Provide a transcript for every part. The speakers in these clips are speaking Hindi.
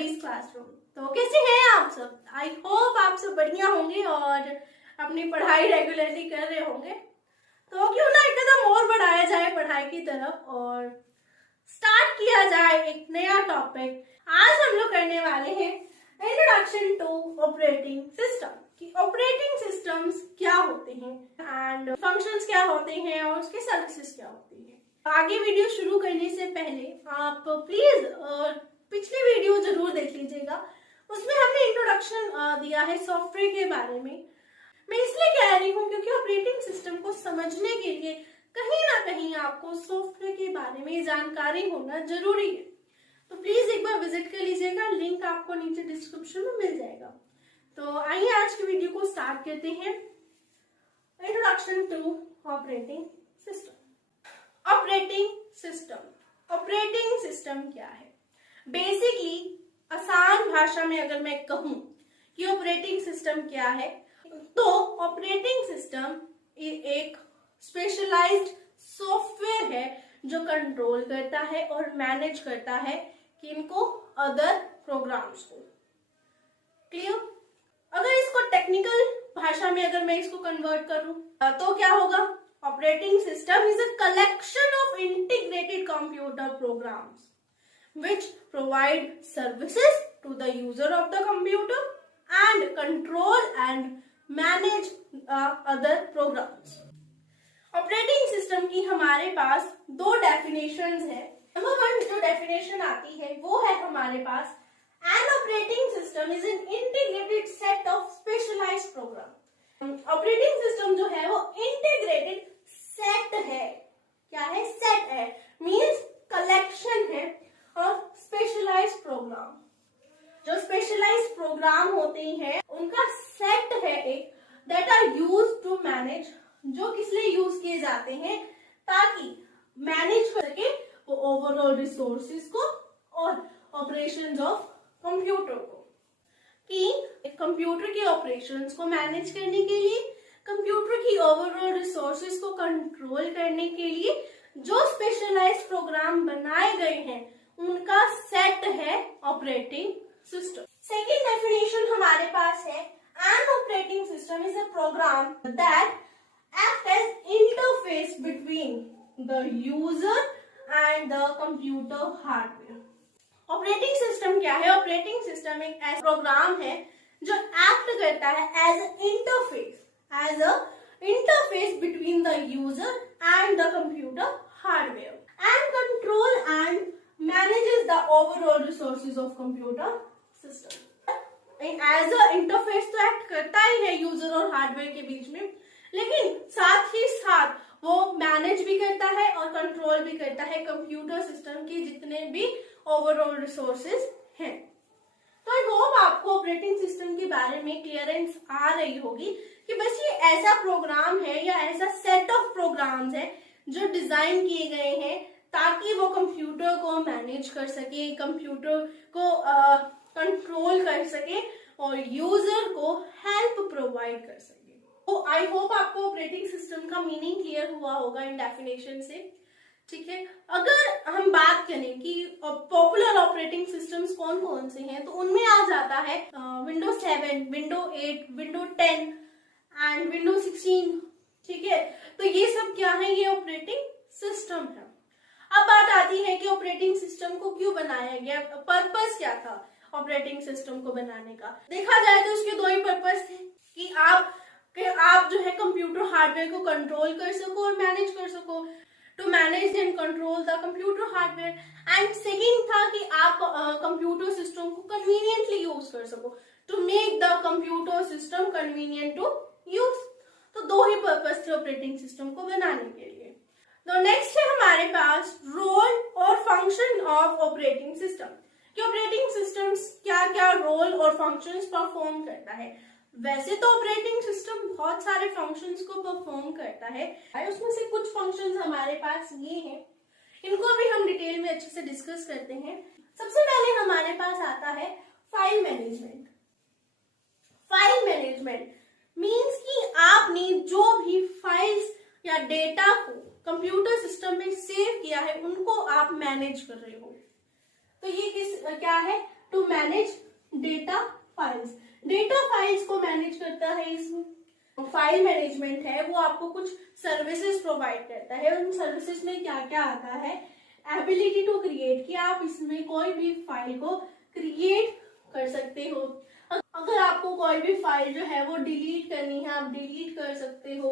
Studies classroom. तो कैसे हैं आप सब? आई होप आप सब बढ़िया होंगे और अपनी पढ़ाई रेगुलरली कर रहे होंगे। तो क्यों ना एक कदम और बढ़ाया जाए पढ़ाई की तरफ और स्टार्ट किया जाए एक नया टॉपिक। आज हम लोग करने वाले हैं इंट्रोडक्शन टू ऑपरेटिंग सिस्टम, कि ऑपरेटिंग सिस्टम्स क्या होते हैं एंड फंक्शंस क्या होते हैं और उसके सर्विसेज क्या होती हैं। आगे वीडियो शुरू करने से पहले आप प्लीज पिछली वीडियो जरूर देख लीजिएगा। उसमें हमने इंट्रोडक्शन दिया है सॉफ्टवेयर के बारे में। मैं इसलिए कह रही हूँ क्योंकि ऑपरेटिंग सिस्टम को समझने के लिए कहीं ना कहीं आपको सॉफ्टवेयर के बारे में जानकारी होना जरूरी है। तो प्लीज एक बार विजिट कर लीजिएगा, लिंक आपको नीचे डिस्क्रिप्शन में मिल जाएगा। तो आइए आज की वीडियो को स्टार्ट करते हैं। Introduction to operating system. Operating system क्या है? बेसिकली आसान भाषा में अगर मैं कहूं कि ऑपरेटिंग सिस्टम क्या है, तो ऑपरेटिंग सिस्टम एक स्पेशलाइज्ड सॉफ्टवेयर है जो कंट्रोल करता है और मैनेज करता है किनको, अदर प्रोग्राम्स को। क्लियर? अगर इसको टेक्निकल भाषा में अगर मैं इसको कन्वर्ट करूं तो क्या होगा? Operating system is a collection of integrated computer programs which provide services to the user of the computer and control and manage other programs. Operating system की हमारे पास दो definitions है। नंबर वन जो definition आती है वो है हमारे पास an operating system is an integrated set of specialized programs. Operating system जो है वो इंटीग्रेटेड सेट है। क्या है? सेट है, मींस कलेक्शन है और स्पेशलाइज्ड प्रोग्राम। जो स्पेशलाइज्ड प्रोग्राम होते हैं उनका सेट है एक, that are used to manage, जो किस लिए यूज किए जाते हैं? ताकि मैनेज कर सके वो ओवरऑल रिसोर्सेज को और ऑपरेशंस ऑफ कंप्यूटर को। कि कंप्यूटर के ऑपरेशंस को मैनेज करने के लिए, कंप्यूटर की ओवरऑल रिसोर्सेज को कंट्रोल करने के लिए जो स्पेशलाइज्ड प्रोग्राम बनाए गए हैं उनका सेट है ऑपरेटिंग सिस्टम। सेकेंड डेफिनेशन हमारे पास है an operating system is a program that act as interface between the user and the computer hardware. Operating system क्या है? ऑपरेटिंग सिस्टम एक ऐसा प्रोग्राम है जो एक्ट करता है as a interface between the user and the computer hardware and control and manages the overall resources of computer system. As a interface तो एक्ट करता ही है यूजर और हार्डवेयर के बीच में, लेकिन साथ ही साथ वो मैनेज भी करता है और कंट्रोल भी करता है कंप्यूटर सिस्टम की जितने भी ओवरऑल रिसोर्सेज हैं। तो आई होप आपको ऑपरेटिंग सिस्टम के बारे में क्लियरेंस आ रही होगी कि बस ये ऐसा प्रोग्राम है या ऐसा सेट ऑफ प्रोग्राम्स है जो डिजाइन किए गए हैं ताकि वो कंप्यूटर को मैनेज कर सके, कंप्यूटर को कंट्रोल कर सके और यूजर को हेल्प प्रोवाइड कर सके। तो आई होप आपको ऑपरेटिंग सिस्टम का मीनिंग क्लियर हुआ होगा इन डेफिनेशन से। ठीक है, अगर हम बात करें कि पॉपुलर ऑपरेटिंग सिस्टम्स कौन कौन से हैं, तो उनमें आ जाता है window 7, window 8, window 10 and window 16। ठीक है, तो ये सब क्या है? ये ऑपरेटिंग सिस्टम है। अब बात आती है कि ऑपरेटिंग सिस्टम को क्यों बनाया गया, पर्पस क्या था ऑपरेटिंग सिस्टम को बनाने का। देखा जाए तो उसके दो ही पर्पस थे कि आप जो है कंप्यूटर हार्डवेयर को कंट्रोल कर सको और मैनेज कर सको, to manage and control the computer hardware, and second था कि आप कंप्यूटर सिस्टम को conveniently यूज कर सको, to make the computer system convenient to use। तो दो ही पर्पस थे ऑपरेटिंग सिस्टम को बनाने के लिए। तो नेक्स्ट है हमारे पास रोल और फंक्शन ऑफ ऑपरेटिंग सिस्टम, कि ऑपरेटिंग सिस्टम क्या क्या रोल और फंक्शंस परफॉर्म करता है। वैसे तो ऑपरेटिंग सिस्टम बहुत सारे फंक्शंस को परफॉर्म करता है, उसमें से कुछ फंक्शंस हमारे पास ये हैं, इनको भी हम डिटेल में अच्छे से डिस्कस करते हैं। सबसे पहले हमारे पास आता है file management. File management means कि आपने जो भी फाइल्स या डेटा को कंप्यूटर सिस्टम में सेव किया है उनको आप मैनेज कर रहे हो। तो ये क्या है? To manage data files. Data files को मैनेज करता है। इसमें फाइल मैनेजमेंट है वो आपको कुछ सर्विसेज प्रोवाइड करता है। उन सर्विसेज में क्या क्या आता है, एबिलिटी टू क्रिएट, कि आप इसमें कोई भी फाइल को क्रिएट कर सकते हो। अगर आपको कोई भी फाइल जो है वो डिलीट करनी है, आप डिलीट कर सकते हो।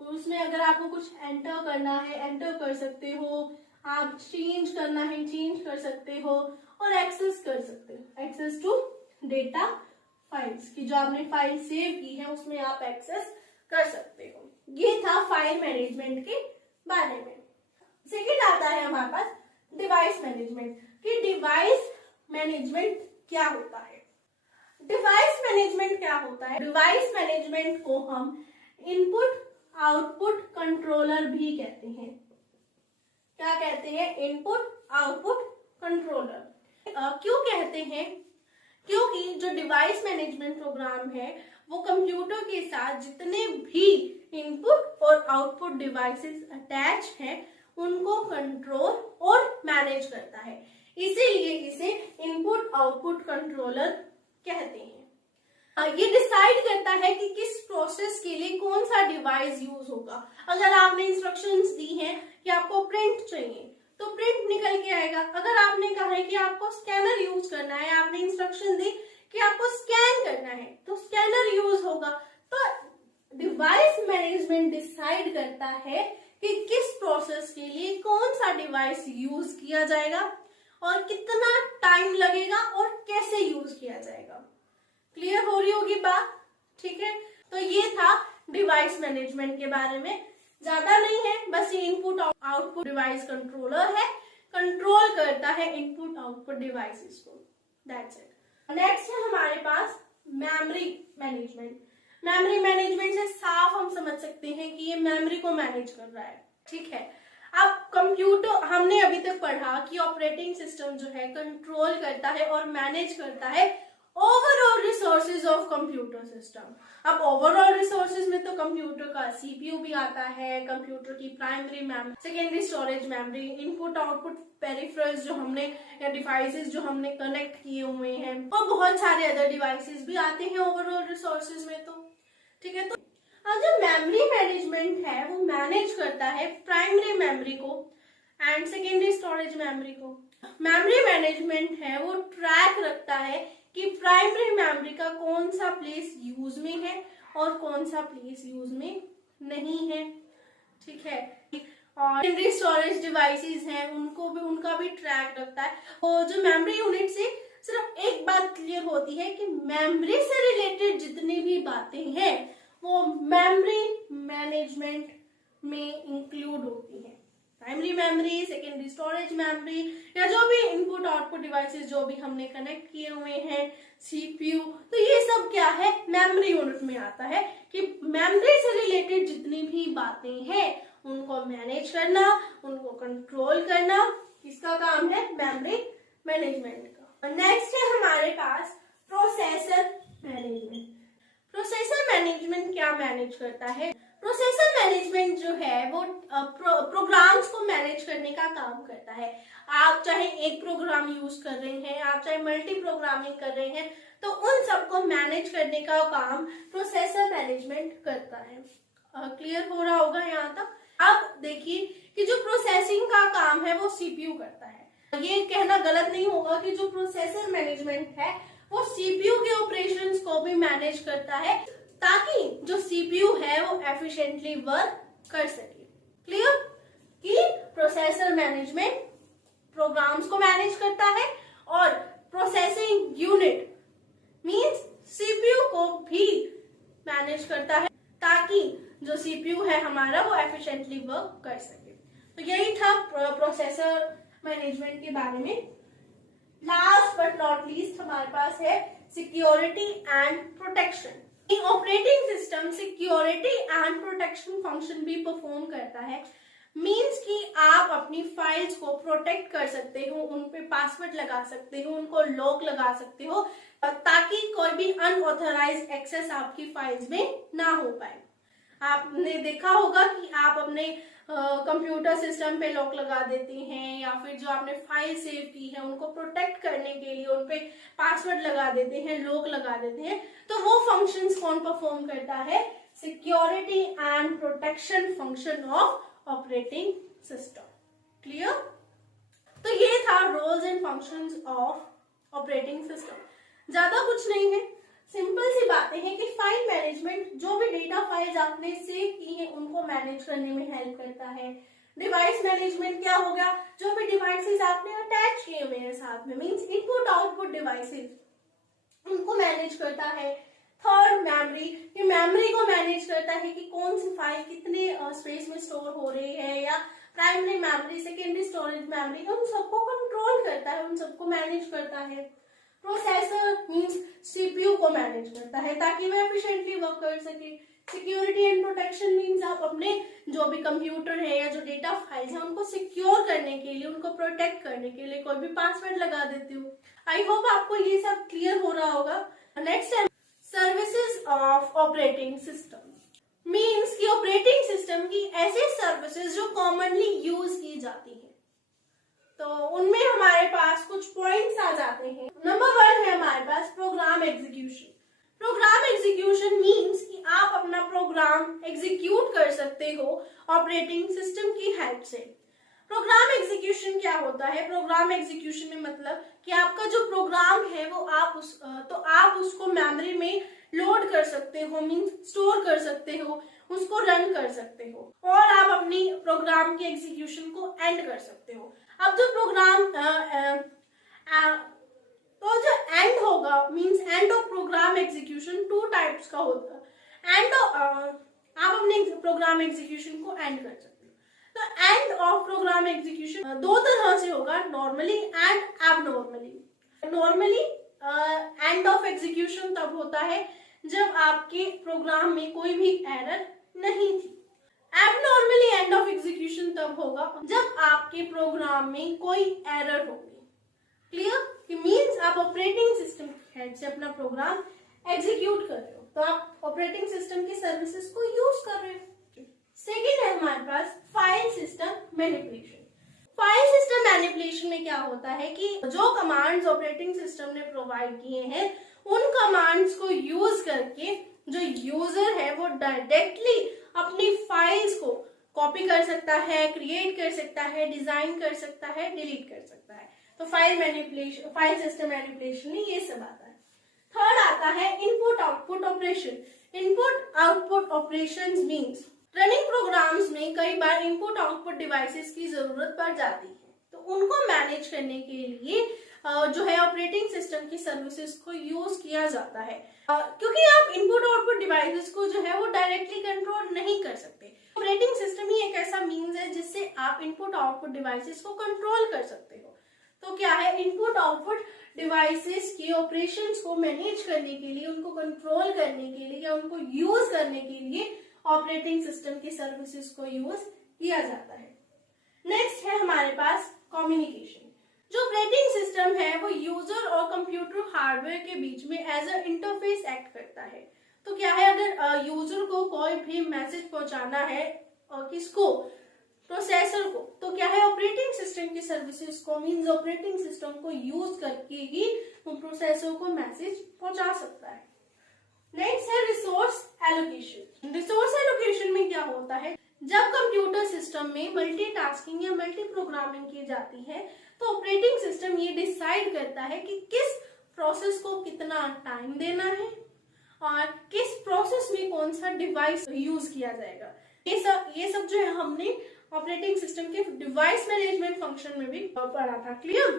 उसमें अगर आपको कुछ एंटर करना है, एंटर कर सकते हो। आप चेंज करना है, चेंज कर सकते हो। और एक्सेस कर सकते हो, एक्सेस टू डेटा फाइल्स, की जो आपने फाइल सेव की है उसमें आप एक्सेस कर सकते हो। ये था फाइल मैनेजमेंट के बारे में। सेकेंड आता है हमारे पास डिवाइस मैनेजमेंट, कि डिवाइस मैनेजमेंट क्या होता है। डिवाइस मैनेजमेंट क्या होता है? डिवाइस मैनेजमेंट को हम इनपुट आउटपुट कंट्रोलर भी कहते हैं। क्या कहते हैं? Input output controller. क्यों कहते हैं? क्योंकि जो डिवाइस मैनेजमेंट प्रोग्राम है वो कंप्यूटर के साथ जितने भी इनपुट और आउटपुट डिवाइसेस अटैच हैं उनको कंट्रोल और मैनेज करता है। इसीलिए इसे इनपुट आउटपुट कंट्रोलर कहते हैं। ये डिसाइड करता है कि किस प्रोसेस के लिए कौन सा डिवाइस यूज होगा। अगर आपने इंस्ट्रक्शंस दी हैं कि आपको प्रिंट चाहिए तो प्रिंट निकल के आएगा। अगर आपने कहा है कि आपको स्कैनर यूज करना है, आपने इंस्ट्रक्शन दी कि आपको स्कैन करना है तो स्कैनर यूज होगा। तो डिवाइस मैनेजमेंट डिसाइड करता है कि किस प्रोसेस के लिए कौन सा डिवाइस यूज किया जाएगा और कितना टाइम लगेगा और कैसे यूज किया जाएगा। क्लियर हो रही होगी बात? ठीक है, तो ये था डिवाइस मैनेजमेंट के बारे में। ज्यादा नहीं है, बस ये इनपुट आउटपुट डिवाइस कंट्रोलर है, कंट्रोल करता है इनपुट आउटपुट डिवाइसेस को। That's it. नेक्स्ट है हमारे पास मेमोरी मैनेजमेंट। मेमोरी मैनेजमेंट से साफ हम समझ सकते हैं कि ये मेमोरी को मैनेज कर रहा है। ठीक है, अब कंप्यूटर, हमने अभी तक पढ़ा कि ऑपरेटिंग सिस्टम जो है कंट्रोल करता है और मैनेज करता है overall resources of computer system. अब ओवरऑल रिसोर्सेज में तो कंप्यूटर का सीपीयू भी आता है, कंप्यूटर की primary memory, secondary storage memory, input output peripherals जो हमने या डिवाइसेस जो हमने कनेक्ट किए हुए हैं, और बहुत सारे अदर डिवाइसेस भी आते हैं ओवरऑल रिसोर्सेज में। तो ठीक है, तो जो मेमोरी मैनेजमेंट है वो मैनेज करता है प्राइमरी मेमोरी को एंड सेकेंडरी स्टोरेज मेमोरी को। मेमोरी मैनेजमेंट है वो ट्रैक रखता है कि प्राइमरी मेमोरी का कौन सा प्लेस यूज में है और कौन सा प्लेस यूज में नहीं है। ठीक है, और सेकेंडरी स्टोरेज डिवाइसेस हैं उनका भी ट्रैक रखता है। और जो मेमोरी यूनिट से सिर्फ एक बात क्लियर होती है कि मेमोरी से रिलेटेड जितनी भी बातें हैं वो मेमोरी मैनेजमेंट में इंक्लूड होती है। Primary memory, secondary storage memory, या जो भी इनपुट आउटपुट डिवाइसेस जो भी हमने कनेक्ट किए हुए हैं, सीपीयू, तो ये सब क्या है, मेमोरी यूनिट में आता है कि मेमोरी से रिलेटेड जितनी भी बातें हैं उनको मैनेज करना, उनको कंट्रोल करना, इसका काम है मेमोरी मैनेजमेंट का। नेक्स्ट है हमारे पास प्रोसेसर मैनेजमेंट। प्रोसेसर मैनेजमेंट क्या मैनेज करता है? प्रोसेसर मैनेजमेंट जो है वो प्रोग्राम्स को मैनेज करने का काम करता है। आप चाहे एक प्रोग्राम यूज कर रहे हैं, आप चाहे मल्टी प्रोग्रामिंग कर रहे हैं, तो उन सबको मैनेज करने का काम प्रोसेसर मैनेजमेंट करता है। क्लियर हो रहा होगा यहाँ तक? अब देखिए कि जो प्रोसेसिंग का काम है वो सीपीयू करता है। ये कहना गलत नहीं होगा कि जो प्रोसेसर मैनेजमेंट है वो सीपीयू के ऑपरेशंस को भी मैनेज करता है ताकि जो सीपीयू है वो एफिशिएंटली वर्क कर सके। क्लियर? कि प्रोसेसर मैनेजमेंट प्रोग्राम्स को मैनेज करता है और प्रोसेसिंग यूनिट मींस सीपीयू को भी मैनेज करता है ताकि जो सीपीयू है हमारा वो एफिशिएंटली वर्क कर सके। तो यही था प्रोसेसर मैनेजमेंट के बारे में। लास्ट बट नॉट लीस्ट हमारे पास है security and protection. Operating system security and protection function भी परफॉर्म करता है। मींस कि आप अपनी फाइल्स को प्रोटेक्ट कर सकते हो, उन पे पासवर्ड लगा सकते हो, उनको लॉक लगा सकते हो ताकि कोई भी अनऑथराइज्ड एक्सेस आपकी फाइल्स में ना हो पाए। आपने देखा होगा कि आप अपने कंप्यूटर सिस्टम पे लॉक लगा देते हैं, या फिर जो आपने फाइल सेव की है उनको प्रोटेक्ट करने के लिए उन पे पासवर्ड लगा देते हैं, लॉक लगा देते हैं, तो वो फंक्शंस कौन परफॉर्म करता है? Security and protection function of operating system. Clear? तो ये था roles and functions of operating system. ज्यादा कुछ नहीं है, सिंपल सी बातें हैं कि फाइल मैनेजमेंट, जो भी डेटा फाइल्स आपने सेव की है उनको मैनेज करने में हेल्प करता है। डिवाइस मैनेजमेंट क्या हो गया? जो भी डिवाइसेस आपने अटैच किए हुए हैं साथ में, मींस इनपुट आउटपुट डिवाइसेस, उनको मैनेज करता है। थर्ड, मेमोरी, ये मेमोरी को मैनेज करता है कि कौन सी फाइल कितने स्पेस में स्टोर हो रही है, या primary memory, secondary storage memory, उन सबको कंट्रोल करता है, उन सबको मैनेज करता है। प्रोसेसर मींस सीपीयू को मैनेज करता है ताकि वह एफिशिएंटली वर्क कर सके। सिक्योरिटी एंड प्रोटेक्शन मींस आप अपने जो भी कंप्यूटर है या जो डेटा फाइल्स है उनको सिक्योर करने के लिए, उनको प्रोटेक्ट करने के लिए कोई भी पासवर्ड लगा देते हो। आई होप आपको ये सब क्लियर हो रहा होगा। नेक्स्ट है services of operating system. Means कि ऑपरेटिंग सिस्टम की ऐसी सर्विसेज जो कॉमनली यूज की जाती है, तो उनमें हमारे पास कुछ पॉइंट्स आ जाते हैं। नंबर 1 है हमारे पास program execution. Program execution means कि आप अपना प्रोग्राम एग्जीक्यूट कर सकते हो ऑपरेटिंग सिस्टम की हेल्प से। प्रोग्राम एग्जीक्यूशन क्या होता है? प्रोग्राम एग्जीक्यूशन में मतलब कि आपका जो प्रोग्राम है वो आप उसको मेमोरी में लोड कर सकते हो, मींस स्टोर कर सकते हो, उसको रन कर सकते हो, और आप अपनी प्रोग्राम की एग्जीक्यूशन को एंड कर सकते हो। अब जो प्रोग्राम तो जो एंड होगा means end of program execution 2 types का होता है। आप अपने प्रोग्राम एग्जीक्यूशन को एंड कर सकते हो। तो एंड ऑफ प्रोग्राम एग्जीक्यूशन 2 तरह से होगा, normally and abnormally. Normally end of execution तब होता है जब आपके प्रोग्राम में कोई भी एरर नहीं थी। एबनॉर्मली एंड ऑफ एग्जीक्यूशन तब होगा जब आपके प्रोग्राम में कोई एरर होगी। क्लियर? कि मींस आप ऑपरेटिंग सिस्टम की हेल्प से अपना प्रोग्राम एग्जीक्यूट कर रहे हो, तो आप ऑपरेटिंग सिस्टम की सर्विसेज को यूज कर रहे हो। सेकेंड है हमारे पास file system manipulation. File system manipulation में क्या होता है कि जो कमांड्स ऑपरेटिंग सिस्टम ने प्रोवाइड किए हैं उन कमांड्स को यूज करके जो यूजर है वो डायरेक्टली अपनी फाइल्स को कॉपी कर सकता है, क्रिएट कर सकता है, डिजाइन कर सकता है, डिलीट कर सकता है। तो फाइल सिस्टम मैनिपुलेशन में ये सब आता है। थर्ड आता है input output operation. Input output operations means running programs में कई बार इनपुट आउटपुट डिवाइसेस की जरूरत पड़ जाती है, तो उनको मैनेज करने के लिए जो है ऑपरेटिंग सिस्टम की सर्विसेज को यूज किया जाता है, क्योंकि आप इनपुट आउटपुट डिवाइसेस को जो है वो डायरेक्टली कंट्रोल नहीं कर सकते। ऑपरेटिंग सिस्टम ही एक ऐसा मींस है जिससे आप इनपुट आउटपुट डिवाइसेस को कंट्रोल कर सकते हो। तो क्या है, इनपुट आउटपुट डिवाइसेस के ऑपरेशंस को मैनेज करने के लिए, उनको कंट्रोल करने के लिए या उनको यूज करने के लिए ऑपरेटिंग सिस्टम की सर्विसेज को यूज किया जाता है। नेक्स्ट है हमारे पास कम्युनिकेशन। जो ऑपरेटिंग सिस्टम है वो यूजर और कंप्यूटर हार्डवेयर के बीच में एज अ इंटरफेस एक्ट करता है। तो क्या है, अगर यूजर को कोई भी मैसेज पहुंचाना है और किसको, प्रोसेसर को, तो क्या है ऑपरेटिंग सिस्टम की सर्विसेज को मींस ऑपरेटिंग सिस्टम को यूज करके ही वो प्रोसेसर को मैसेज पहुंचा सकता है। नेक्स्ट है रिसोर्स एलोकेशन। रिसोर्स एलोकेशन में क्या होता है, जब कंप्यूटर सिस्टम में मल्टीटास्किंग या मल्टी प्रोग्रामिंग की जाती है तो ऑपरेटिंग सिस्टम ये डिसाइड करता है कि किस प्रोसेस को कितना टाइम देना है और किस प्रोसेस में कौन सा डिवाइस यूज किया जाएगा। ये सब जो है हमने ऑपरेटिंग सिस्टम के डिवाइस मैनेजमेंट फंक्शन में भी पढ़ा था। क्लियर?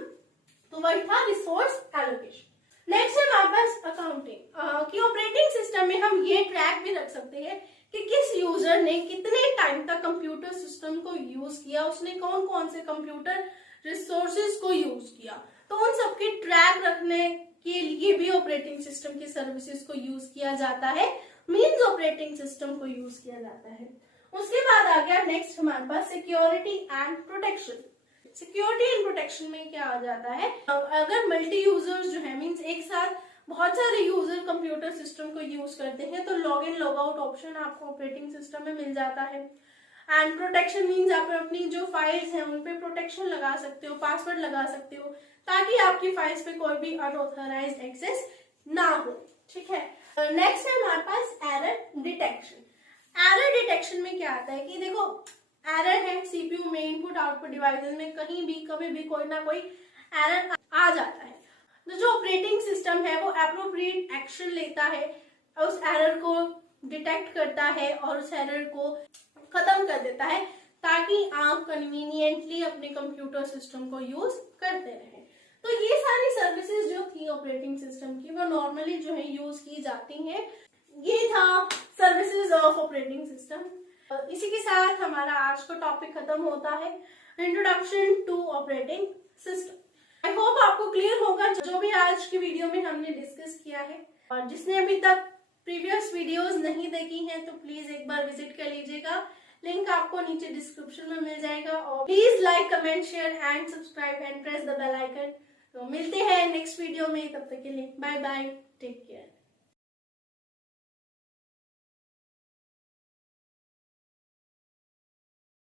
तो वही था रिसोर्स एलोकेशन। नेक्स्ट है हमारे पास अकाउंटिंग। कि ऑपरेटिंग सिस्टम में हम ये ट्रैक भी रख सकते हैं कि किस यूजर ने कितने टाइम तक कंप्यूटर सिस्टम को यूज किया, उसने कौन कौन से कंप्यूटर रिसोर्सेज को यूज किया। तो उन सबके ट्रैक रखने के लिए भी ऑपरेटिंग सिस्टम की सर्विसेज को यूज किया जाता है, मींस ऑपरेटिंग सिस्टम को यूज किया जाता है। उसके बाद आ गया नेक्स्ट हमारे पास security and protection. Security and protection में क्या आ जाता है, अगर मल्टी यूजर्स जो है मींस एक साथ बहुत सारे यूजर कंप्यूटर सिस्टम को यूज करते हैं तो log in log out option आपको ऑपरेटिंग सिस्टम में मिल जाता है। एंड प्रोटेक्शन मीन्स आप अपनी जो फाइल्स हैं उन पे प्रोटेक्शन लगा सकते हो, पासवर्ड लगा सकते हो, ताकि आपकी फाइल्स पे कोई भी अनऑथराइज्ड एक्सेस ना हो। ठीक है, नेक्स्ट है हमारे पास एरर डिटेक्शन। एरर डिटेक्शन में क्या आता है कि देखो एरर है सीपीयू में, इनपुट आउटपुट डिवाइसेस में कहीं भी कभी भी कोई ना कोई एरर आ जाता है, तो जो ऑपरेटिंग सिस्टम है वो एप्रोप्रिएट एक्शन लेता है, उस एरर को डिटेक्ट करता है और उस एरर को खत्म कर देता है, ताकि आप कन्वीनियंटली अपने कंप्यूटर सिस्टम को यूज करते रहें। तो ये सारी सर्विसेज जो थी ऑपरेटिंग सिस्टम की वो नॉर्मली जो है यूज की जाती हैं। ये था सर्विसेज ऑफ ऑपरेटिंग सिस्टम। इसी के साथ हमारा आज का टॉपिक खत्म होता है, introduction to operating system. I hope आपको क्लियर होगा जो भी आज की वीडियो में हमने डिस्कस किया है। और जिसने अभी तक प्रीवियस वीडियोस नहीं देखी हैं तो प्लीज एक बार विजिट कर लीजिएगा, लिंक आपको नीचे डिस्क्रिप्शन में मिल जाएगा। और please like, comment, share and subscribe and press the bell icon. तो मिलते हैं नेक्स्ट वीडियो में, तब तक के लिए बाय बाय, टेक केयर।